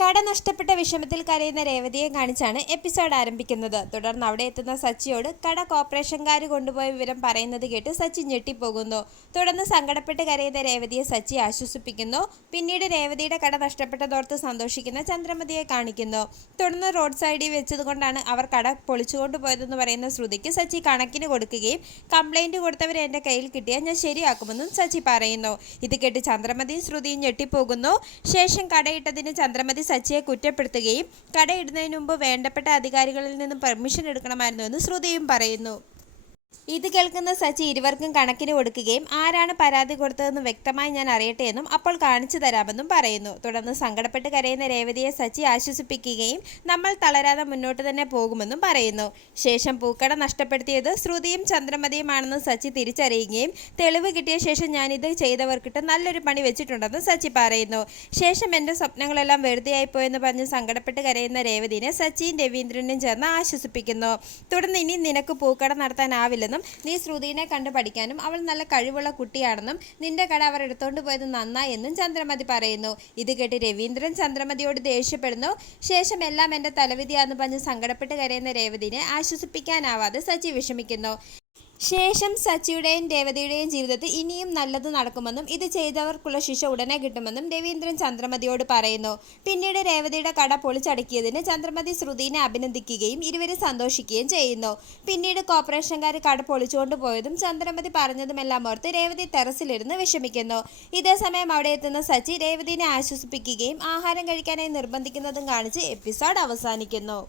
കട നഷ്ടപ്പെട്ട വിഷമത്തിൽ കരയുന്ന രേവതിയെ കാണിച്ചാണ് എപ്പിസോഡ് ആരംഭിക്കുന്നത്. തുടർന്ന് അവിടെ എത്തുന്ന സച്ചിയോട് കട കോർപ്പറേഷൻകാർ കൊണ്ടുപോയ വിവരം പറയുന്നത് കേട്ട് സച്ചി ഞെട്ടിപ്പോകുന്നു. തുടർന്ന് സങ്കടപ്പെട്ട് കരയുന്ന രേവതിയെ സച്ചി ആശ്വസിപ്പിക്കുന്നു. പിന്നീട് രേവതിയുടെ കട നഷ്ടപ്പെട്ടതോർത്ത് സന്തോഷിക്കുന്ന ചന്ദ്രമതിയെ കാണിക്കുന്നു. തുടർന്ന് റോഡ് സൈഡിൽ വെച്ചതുകൊണ്ടാണ് അവർ കട പൊളിച്ചുകൊണ്ടുപോയതെന്ന് പറയുന്ന ശ്രുതിക്ക് സച്ചി കണക്കിന് കൊടുക്കുകയും കംപ്ലൈൻറ്റ് കൊടുത്തവരെ എൻ്റെ കയ്യിൽ കിട്ടിയാൽ ഞാൻ ശരിയാക്കുമെന്നും സച്ചി പറയുന്നു. ഇത് കേട്ട് ചന്ദ്രമതിയും ശ്രുതിയും ഞെട്ടിപ്പോകുന്നു. ശേഷം കടയിട്ടതിന് ചന്ദ്രമതി സച്ചിയെ കുറ്റപ്പെടുത്തുകയും കടയിടുന്നതിന് മുമ്പ് വേണ്ടപ്പെട്ട അധികാരികളിൽ നിന്നും പെർമിഷൻ എടുക്കണമായിരുന്നു എന്ന് ശ്രുതിയും പറയുന്നു. ഇത് കേൾക്കുന്ന സച്ചി ഇരുവർക്കും കണക്കിന് കൊടുക്കുകയും ആരാണ് പരാതി കൊടുത്തതെന്ന് വ്യക്തമായി ഞാൻ അറിയട്ടെ എന്നും അപ്പോൾ കാണിച്ചു തരാമെന്നും പറയുന്നു. തുടർന്ന് സങ്കടപ്പെട്ട് കരയുന്ന രേവതിയെ സച്ചി ആശ്വസിപ്പിക്കുകയും നമ്മൾ തളരാതെ മുന്നോട്ട് തന്നെ പോകുമെന്നും പറയുന്നു. ശേഷം പൂക്കട നഷ്ടപ്പെടുത്തിയത് ശ്രുതിയും ചന്ദ്രമതിയുമാണെന്ന് സച്ചി തിരിച്ചറിയുകയും തെളിവ് കിട്ടിയ ശേഷം ഞാനിത് ചെയ്തവർക്കിട്ട് നല്ലൊരു പണി വെച്ചിട്ടുണ്ടെന്ന് സച്ചി പറയുന്നു. ശേഷം എൻ്റെ സ്വപ്നങ്ങളെല്ലാം വെറുതെയായിപ്പോയെന്ന് പറഞ്ഞ് സങ്കടപ്പെട്ട് കരയുന്ന രേവതിനെ സച്ചിയും രവീന്ദ്രനും ചേർന്ന് ആശ്വസിപ്പിക്കുന്നു. തുടർന്ന് ഇനി നിനക്ക് പൂക്കട നടത്താനാവില്ലെന്നും നീ ശ്രുതിനെ കണ്ടു പഠിക്കാനും അവൾ നല്ല കഴിവുള്ള കുട്ടിയാണെന്നും നിന്റെ കട അവർ എടുത്തോണ്ട് പോയത് നന്നായി എന്നും ചന്ദ്രമതി പറയുന്നു. ഇത് കേട്ട് രവീന്ദ്രൻ ചന്ദ്രമതിയോട് ദേഷ്യപ്പെടുന്നു. ശേഷം എല്ലാം എൻ്റെ തലവിധിയാന്ന് പറഞ്ഞ് സങ്കടപ്പെട്ട് കരയുന്ന രേവതിനെ ആശ്വസിപ്പിക്കാനാവാതെ സച്ചി വിഷമിക്കുന്നു. ശേഷം സച്ചിയുടെയും രേവതിയുടെയും ജീവിതത്തിൽ ഇനിയും നല്ലത് നടക്കുമെന്നും ഇത് ചെയ്തവർക്കുള്ള ശിക്ഷ ഉടനെ കിട്ടുമെന്നും രവീന്ദ്രൻ ചന്ദ്രമതിയോട് പറയുന്നു. പിന്നീട് രേവതിയുടെ കട പൊളിച്ചടക്കിയതിന് ചന്ദ്രമതി ശ്രുതിനെ അഭിനന്ദിക്കുകയും ഇരുവരും സന്തോഷിക്കുകയും ചെയ്യുന്നു. പിന്നീട് കോർപ്പറേഷൻകാർ കട പൊളിച്ചുകൊണ്ട് പോയതും ചന്ദ്രമതി പറഞ്ഞതുമെല്ലാം ഓർത്ത് രേവതി ടെറസിലിരുന്ന് വിഷമിക്കുന്നു. ഇതേസമയം അവിടെ എത്തുന്ന സച്ചി രേവതിനെ ആശ്വസിപ്പിക്കുകയും ആഹാരം കഴിക്കാനായി നിർബന്ധിക്കുന്നതും കാണിച്ച് എപ്പിസോഡ് അവസാനിക്കുന്നു.